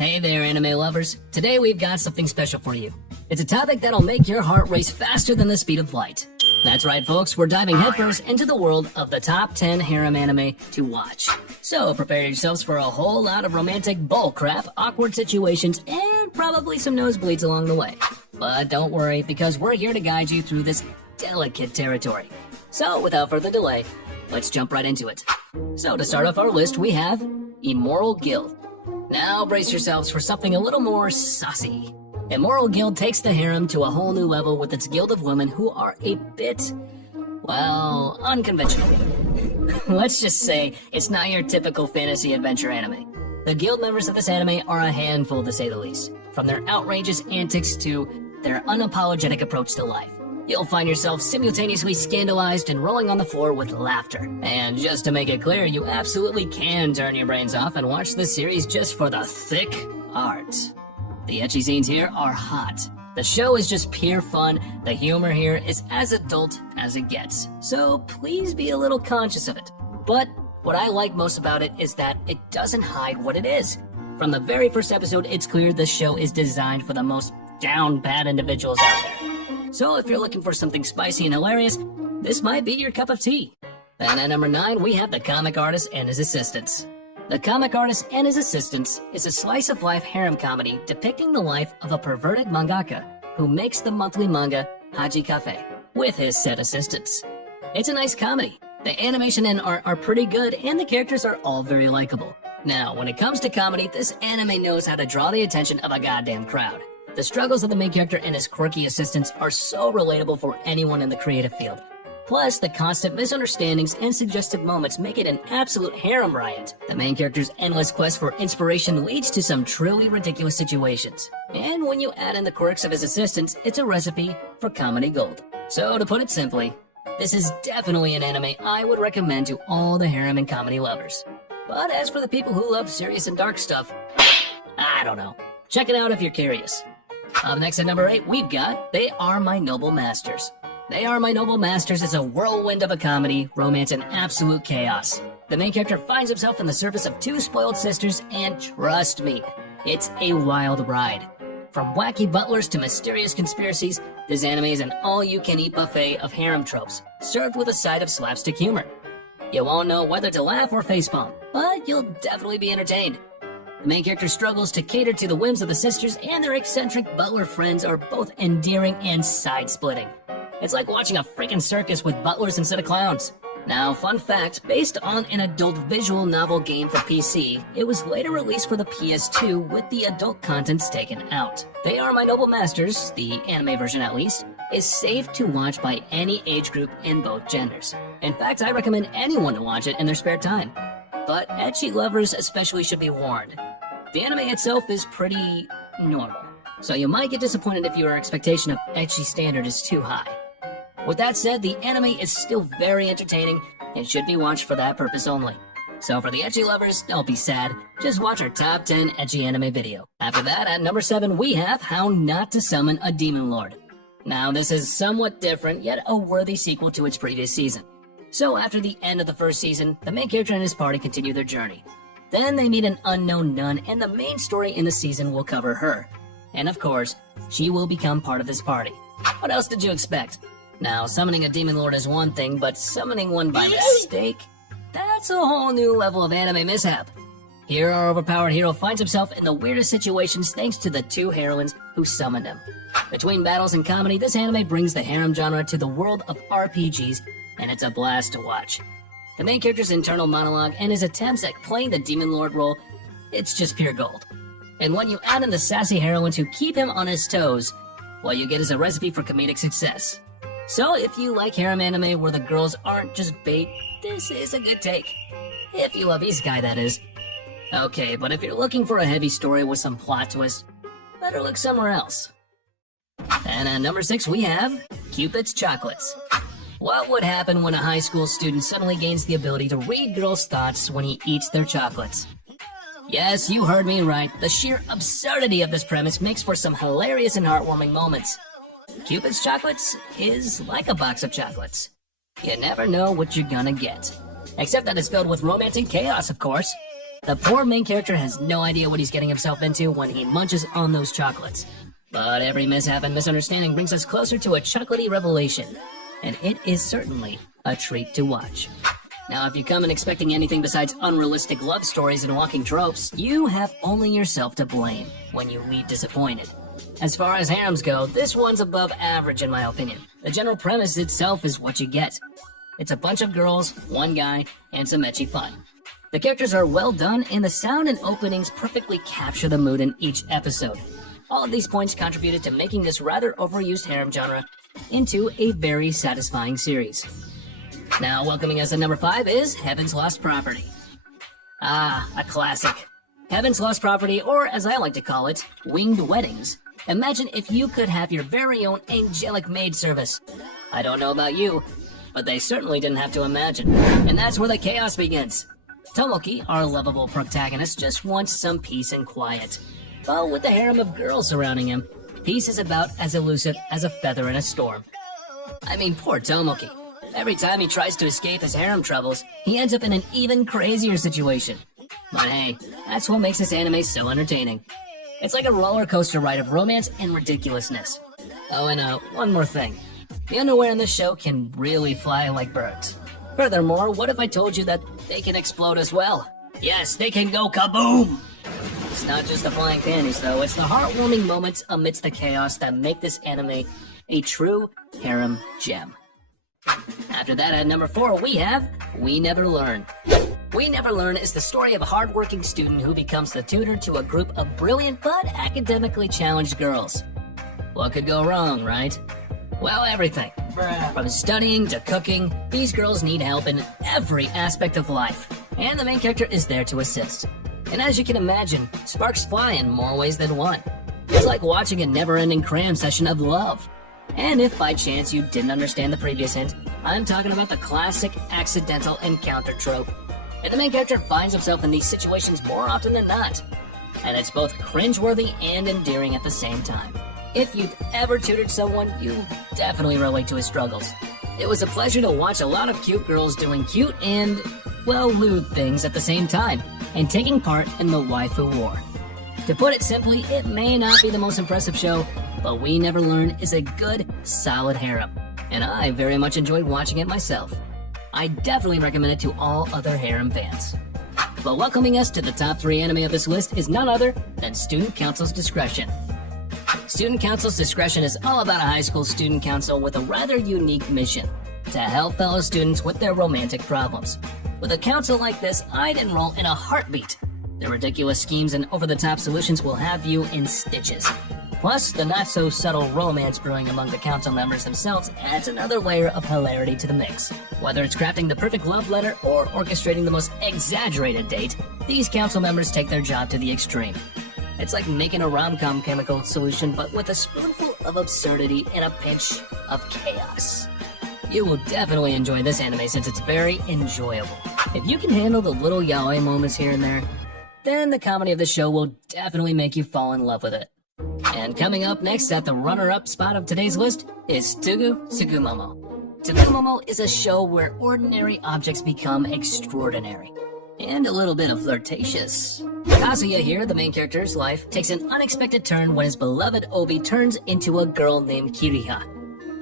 Hey there, anime lovers. Today we've got something special for you. It's a topic that'll make your heart race faster than the speed of light. That's right, folks, we're diving headfirst into the world of the top 10 harem anime to watch. So prepare yourselves for a whole lot of romantic bullcrap, awkward situations, and probably some nosebleeds along the way. But don't worry, because we're here to guide you through this delicate territory. So without further delay, let's jump right into it. So to start off our list, we have Immoral Guild. Now brace yourselves for something a little more saucy. Immoral Guild takes the harem to a whole new level with its guild of women who are a bit, well, unconventional. Let's just say it's not your typical fantasy adventure anime. The guild members of this anime are a handful, to say the least. From their outrageous antics to their unapologetic approach to life. You'll find yourself simultaneously scandalized and rolling on the floor with laughter. And just to make it clear, you absolutely can turn your brains off and watch this series just for the thick art. The ecchi scenes here are hot. The show is just pure fun. The humor here is as adult as it gets. So please be a little conscious of it. But what I like most about it is that it doesn't hide what it is. From the very first episode, it's clear this show is designed for the most down bad individuals out there. So if you're looking for something spicy and hilarious, this might be your cup of tea. And at number 9, we have The Comic Artist and His Assistants. The Comic Artist and His Assistants is a slice-of-life harem comedy depicting the life of a perverted mangaka who makes the monthly manga Haji Cafe with his said assistants. It's a nice comedy. The animation and art are pretty good, and the characters are all very likable. Now, when it comes to comedy, this anime knows how to draw the attention of a goddamn crowd. The struggles of the main character and his quirky assistants are so relatable for anyone in the creative field. Plus, the constant misunderstandings and suggestive moments make it an absolute harem riot. The main character's endless quest for inspiration leads to some truly ridiculous situations. And when you add in the quirks of his assistants, it's a recipe for comedy gold. So to put it simply, this is definitely an anime I would recommend to all the harem and comedy lovers. But as for the people who love serious and dark stuff, I don't know. Check it out if you're curious. Up next at number 8, we've got They Are My Noble Masters. They Are My Noble Masters is a whirlwind of a comedy, romance, and absolute chaos. The main character finds himself in the service of 2 spoiled sisters, and trust me, it's a wild ride. From wacky butlers to mysterious conspiracies, this anime is an all-you-can-eat buffet of harem tropes, served with a side of slapstick humor. You won't know whether to laugh or facepalm, but you'll definitely be entertained. The main character struggles to cater to the whims of the sisters, and their eccentric butler friends are both endearing and side-splitting. It's like watching a freaking circus with butlers instead of clowns. Now, fun fact, based on an adult visual novel game for PC, it was later released for the PS2 with the adult contents taken out. They Are My Noble Masters, the anime version at least, is safe to watch by any age group in both genders. In fact, I recommend anyone to watch it in their spare time. But ecchi lovers especially should be warned. The anime itself is pretty normal, so you might get disappointed if your expectation of ecchi standard is too high. With that said, the anime is still very entertaining and should be watched for that purpose only. So for the ecchi lovers, don't be sad, just watch our top 10 ecchi anime video. After that, at number 7, we have How Not to Summon a Demon Lord. Now this is somewhat different, yet a worthy sequel to its previous season. So after the end of the first season, the main character and his party continue their journey. Then they meet an unknown nun, and the main story in the season will cover her. And of course, she will become part of this party. What else did you expect? Now, summoning a demon lord is one thing, but summoning one by mistake? That's a whole new level of anime mishap. Here, our overpowered hero finds himself in the weirdest situations thanks to the 2 heroines who summoned him. Between battles and comedy, this anime brings the harem genre to the world of RPGs, and it's a blast to watch. The main character's internal monologue and his attempts at playing the demon lord role, it's just pure gold. And when you add in the sassy heroines who keep him on his toes, what you get is a recipe for comedic success. So if you like harem anime where the girls aren't just bait, this is a good take. If you love isekai, that is. Okay, but if you're looking for a heavy story with some plot twist, better look somewhere else. And at number 6, we have Cupid's Chocolates. What would happen when a high school student suddenly gains the ability to read girls' thoughts when he eats their chocolates? Yes, you heard me right. The sheer absurdity of this premise makes for some hilarious and heartwarming moments. Cupid's Chocolates is like a box of chocolates. You never know what you're gonna get. Except that it's filled with romance and chaos, of course. The poor main character has no idea what he's getting himself into when he munches on those chocolates. But every mishap and misunderstanding brings us closer to a chocolatey revelation, and it is certainly a treat to watch. Now, if you come in expecting anything besides unrealistic love stories and walking tropes, you have only yourself to blame when you leave disappointed. As far as harems go, this one's above average in my opinion. The general premise itself is what you get. It's a bunch of girls, one guy, and some ecchi fun. The characters are well done, and the sound and openings perfectly capture the mood in each episode. All of these points contributed to making this rather overused harem genre into a very satisfying series. Now, welcoming us at number 5 is Heaven's Lost Property. Ah, a classic. Heaven's Lost Property, or as I like to call it, Winged Weddings. Imagine if you could have your very own angelic maid service. I don't know about you, but they certainly didn't have to imagine. And that's where the chaos begins. Tomoki, our lovable protagonist, just wants some peace and quiet. But with the harem of girls surrounding him, peace is about as elusive as a feather in a storm. I mean, poor Tomoki. Every time he tries to escape his harem troubles, he ends up in an even crazier situation. But hey, that's what makes this anime so entertaining. It's like a roller coaster ride of romance and ridiculousness. Oh, and one more thing. The underwear in this show can really fly like birds. Furthermore, what if I told you that they can explode as well? Yes, they can go kaboom! It's not just the flying panties, though. It's the heartwarming moments amidst the chaos that make this anime a true harem gem. After that, at number 4, we have We Never Learn. We Never Learn is the story of a hardworking student who becomes the tutor to a group of brilliant but academically challenged girls. What could go wrong, right? Well, everything. From studying to cooking, these girls need help in every aspect of life, and the main character is there to assist. And as you can imagine, sparks fly in more ways than one. It's like watching a never-ending cram session of love. And if by chance you didn't understand the previous hint, I'm talking about the classic accidental encounter trope. And the main character finds himself in these situations more often than not. And it's both cringeworthy and endearing at the same time. If you've ever tutored someone, you definitely relate to his struggles. It was a pleasure to watch a lot of cute girls doing cute and, well, lewd things at the same time, and taking part in the waifu war. To put it simply, it may not be the most impressive show, but We Never Learn is a good, solid harem, and I very much enjoyed watching it myself. I definitely recommend it to all other harem fans. But welcoming us to the top 3 anime of this list is none other than Student Council's Discretion. Student Council's Discretion is all about a high school student council with a rather unique mission: to help fellow students with their romantic problems. With a council like this, I'd enroll in a heartbeat. The ridiculous schemes and over-the-top solutions will have you in stitches. Plus, the not-so-subtle romance brewing among the council members themselves adds another layer of hilarity to the mix. Whether it's crafting the perfect love letter or orchestrating the most exaggerated date, these council members take their job to the extreme. It's like making a rom-com chemical solution, but with a spoonful of absurdity and a pinch of chaos. You will definitely enjoy this anime since it's very enjoyable. If you can handle the little yaoi moments here and there, then the comedy of the show will definitely make you fall in love with it. And coming up next at the runner-up spot of today's list is Tsugu Tsugumomo. Tsugumomo is a show where ordinary objects become extraordinary, and a little bit of flirtatious. Kazuya here, the main character's life, takes an unexpected turn when his beloved Obi turns into a girl named Kiriha.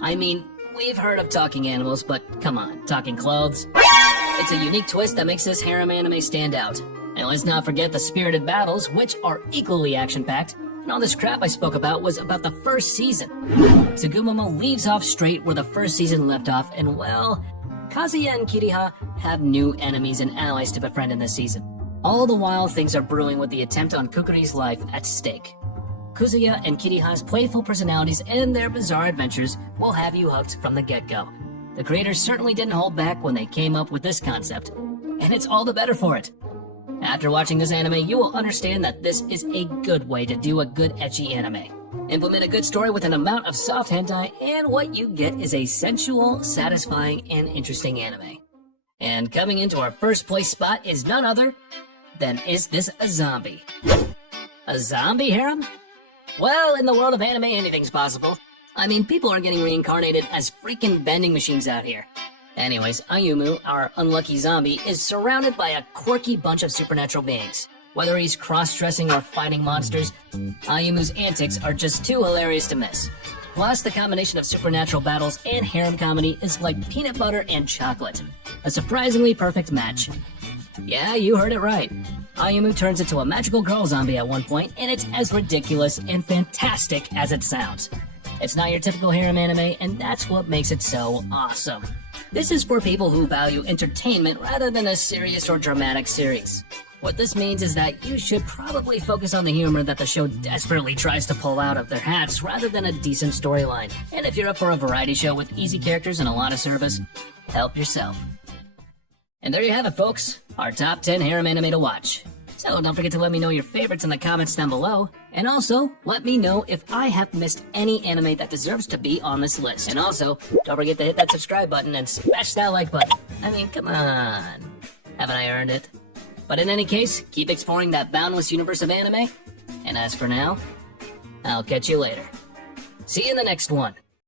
I mean, we've heard of talking animals, but come on, talking clothes? It's a unique twist that makes this harem anime stand out. And let's not forget the spirited battles, which are equally action-packed. And all this crap I spoke about was about the first season. Tsugumomo leaves off straight where the first season left off, and well, Kazuya and Kiriha have new enemies and allies to befriend in this season. All the while, things are brewing with the attempt on Kukuri's life at stake. Kazuya and Kiriha's playful personalities and their bizarre adventures will have you hooked from the get-go. The creators certainly didn't hold back when they came up with this concept, and it's all the better for it. After watching this anime, you will understand that this is a good way to do a good ecchi anime. Implement a good story with an amount of soft hentai, and what you get is a sensual, satisfying, and interesting anime. And coming into our first place spot is none other than Is This a Zombie? A zombie harem? Well, in the world of anime, anything's possible. I mean, people are getting reincarnated as freaking vending machines out here. Anyways, Ayumu, our unlucky zombie, is surrounded by a quirky bunch of supernatural beings. Whether he's cross-dressing or fighting monsters, Ayumu's antics are just too hilarious to miss. Plus, the combination of supernatural battles and harem comedy is like peanut butter and chocolate. A surprisingly perfect match. Yeah, you heard it right. Ayumu turns into a magical girl zombie at one point, and it's as ridiculous and fantastic as it sounds. It's not your typical harem anime, and that's what makes it so awesome. This is for people who value entertainment rather than a serious or dramatic series. What this means is that you should probably focus on the humor that the show desperately tries to pull out of their hats rather than a decent storyline. And if you're up for a variety show with easy characters and a lot of service, help yourself. And there you have it, folks, our top 10 harem anime to watch. So don't forget to let me know your favorites in the comments down below. And also, let me know if I have missed any anime that deserves to be on this list. And also, don't forget to hit that subscribe button and smash that like button. I mean, come on. Haven't I earned it? But in any case, keep exploring that boundless universe of anime. And as for now, I'll catch you later. See you in the next one.